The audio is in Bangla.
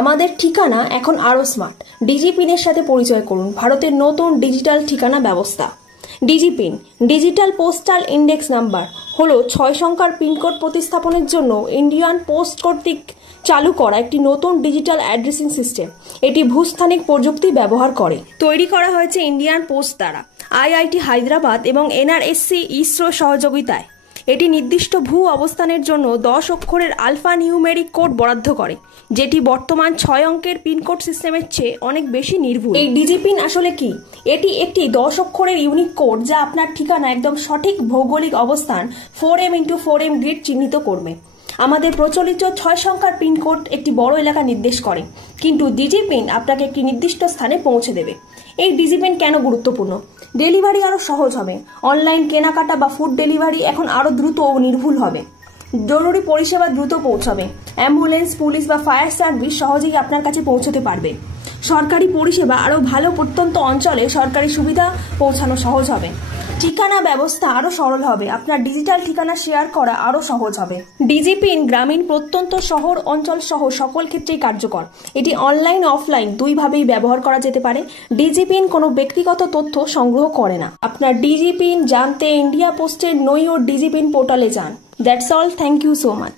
আমাদের ঠিকানা এখন আরো স্মার্ট। ডিজিপিনের সাথে পরিচয় করুন ভারতের নতুন ডিজিটাল ঠিকানা ব্যবস্থা। DIGIPIN digital postal index number হলো 6 সংখ্যার পিনকোড প্রতিস্থাপনের জন্য ইন্ডিয়ান পোস্ট কর্তৃক চালু করা একটি নতুন ডিজিটাল অ্যাড্রেসিং সিস্টেম। এটি ভূস্থানিক প্রযুক্তি ব্যবহার করে। তৈরি করা হয়েছে ইন্ডিয়ান পোস্ট দ্বারা, আইআইটি হায়দ্রাবাদ এবং এনআরএসসি ইসরো সহযোগিতায়। এটি নির্দিষ্ট ভূ অবস্থানের জন্য 10 অক্ষরের আলফা নিউমেরিক কোড বরাদ্দ করে, যেটি বর্তমান 6 অঙ্কের পিনকোড সিস্টেমের চেয়ে অনেক বেশি নির্ভুল। এই ডিজিপিন আসলে কি? এটি একটি 10 অক্ষরের ইউনিক কোড যা আপনার ঠিকানা একদম সঠিক ভৌগোলিক অবস্থান 4M×4M গ্রিড চিহ্নিত করবে। আমাদের প্রচলিত 6 সংখ্যার পিনকোড একটি বড় এলাকা নির্দেশ করে, কিন্তু ডিজিপিন আপনাকে একটি নির্দিষ্ট স্থানে পৌঁছে দেবে। এই ডিজিপিন কেন গুরুত্বপূর্ণ? ডেলিভারি আরো সহজ হবে। অনলাইন কেনাকাটা বা ফুড ডেলিভারি এখন আরো দ্রুত ও নির্ভুল হবে। জরুরি পরিষেবা দ্রুত পৌঁছাবে। অ্যাম্বুলেন্স, পুলিশ বা ফায়ার সার্ভিস সহজেই আপনার কাছে পৌঁছতে পারবে। সরকারি পরিষেবা আরো ভালো, প্রত্যন্ত অঞ্চলে সরকারি সুবিধা পৌঁছানো সহজ হবে। ঠিকানা ব্যবস্থা আরো সরল হবে। আপনার ডিজিটাল ঠিকানা শেয়ার করা আরো সহজ হবে। ডিজিপিন গ্রামীণ, প্রত্যন্ত, শহর অঞ্চল সহ সকল ক্ষেত্রেই কার্যকর। এটি অনলাইন অফলাইন দুইভাবেই ব্যবহার করা যেতে পারে। ডিজিপিন কোনো ব্যক্তিগত তথ্য সংগ্রহ করে না। আপনার ডিজিপিন জানতে ইন্ডিয়া পোস্টের নো ইওর ডিজিপিন পোর্টালে যান। That's all. Thank you so much.